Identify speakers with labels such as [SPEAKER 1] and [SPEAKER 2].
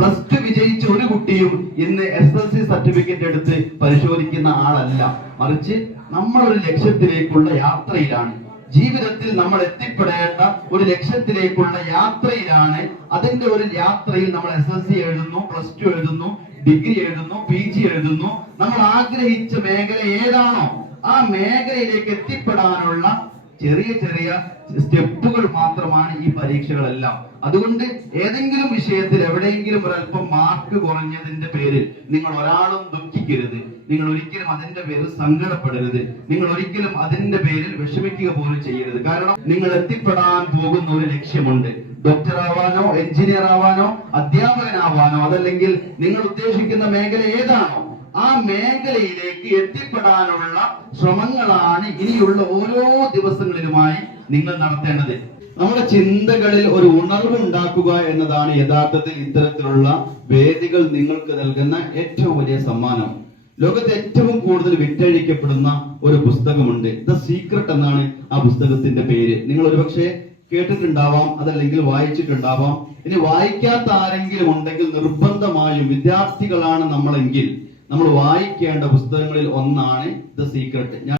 [SPEAKER 1] Plus two വിജയിച്ച ഒരു കുട്ടിയും ഇന്ന് എസ് എൽ സി സർട്ടിഫിക്കറ്റ് എടുത്ത് പരിശോധിക്കുന്ന ആളല്ല. മറിച്ച് നമ്മൾ ഒരു ലക്ഷ്യത്തിലേക്കുള്ള യാത്രയിലാണ്. ജീവിതത്തിൽ നമ്മൾ എത്തിപ്പെടേണ്ട ഒരു ലക്ഷ്യത്തിലേക്കുള്ള യാത്രയിലാണ്. അതിന്റെ ഒരു യാത്രയിൽ നമ്മൾ എസ് എസ് സി എഴുതുന്നു പ്ലസ് ടു എഴുതുന്നു ഡിഗ്രി എഴുതുന്നു പി ജി എഴുതുന്നു. നമ്മൾ ആഗ്രഹിച്ച മേഖല ഏതാണോ ആ മേഖലയിലേക്ക് എത്തിപ്പെടാനുള്ള ചെറിയ ചെറിയ സ്റ്റെപ്പുകൾ മാത്രമാണ് ഈ പരീക്ഷകളെല്ലാം. അതുകൊണ്ട് ഏതെങ്കിലും വിഷയത്തിൽ എവിടെയെങ്കിലും ഒരല്പം മാർക്ക് കുറഞ്ഞതിന്റെ പേരിൽ നിങ്ങൾ ഒരാളും ദുഃഖിക്കരുത്. നിങ്ങൾ ഒരിക്കലും അതിന്റെ പേരിൽ സങ്കടപ്പെടരുത്. നിങ്ങൾ ഒരിക്കലും അതിന്റെ പേരിൽ വിഷമിക്കുക പോലും ചെയ്യരുത്. കാരണം നിങ്ങൾ എത്തിപ്പെടാൻ പോകുന്ന ഒരു ലക്ഷ്യമുണ്ട്. ഡോക്ടർ ആവാനോ എഞ്ചിനീയർ ആവാനോ അധ്യാപകനാവാനോ അതല്ലെങ്കിൽ നിങ്ങൾ ഉദ്ദേശിക്കുന്ന മേഖല ഏതാണോ ആ മേഖലയിലേക്ക് എത്തിപ്പെടാനുള്ള ശ്രമങ്ങളാണ് ഇനിയുള്ള ഓരോ ദിവസങ്ങളിലുമായി നിങ്ങൾ നടത്തേണ്ടത്. നമ്മുടെ ചിന്തകളിൽ ഒരു ഉണർവ് ഉണ്ടാക്കുക എന്നതാണ് യഥാർത്ഥത്തിൽ ഇത്തരത്തിലുള്ള വേദികൾ നിങ്ങൾക്ക് നൽകുന്ന ഏറ്റവും വലിയ സമ്മാനം. ലോകത്ത് ഏറ്റവും കൂടുതൽ വിറ്റഴിക്കപ്പെടുന്ന ഒരു പുസ്തകമുണ്ട്. ദ സീക്രട്ട് എന്നാണ് ആ പുസ്തകത്തിന്റെ പേര്. നിങ്ങൾ ഒരുപക്ഷെ കേട്ടിട്ടുണ്ടാവാം അതല്ലെങ്കിൽ വായിച്ചിട്ടുണ്ടാവാം. ഇനി വായിക്കാത്ത ആരെങ്കിലും ഉണ്ടെങ്കിൽ നിർബന്ധമായും വിദ്യാർത്ഥികളാണ് നമ്മളെങ്കിൽ നമ്മൾ വായിക്കേണ്ട പുസ്തകങ്ങളിൽ ഒന്നാണ് ദ സീക്രട്ട്.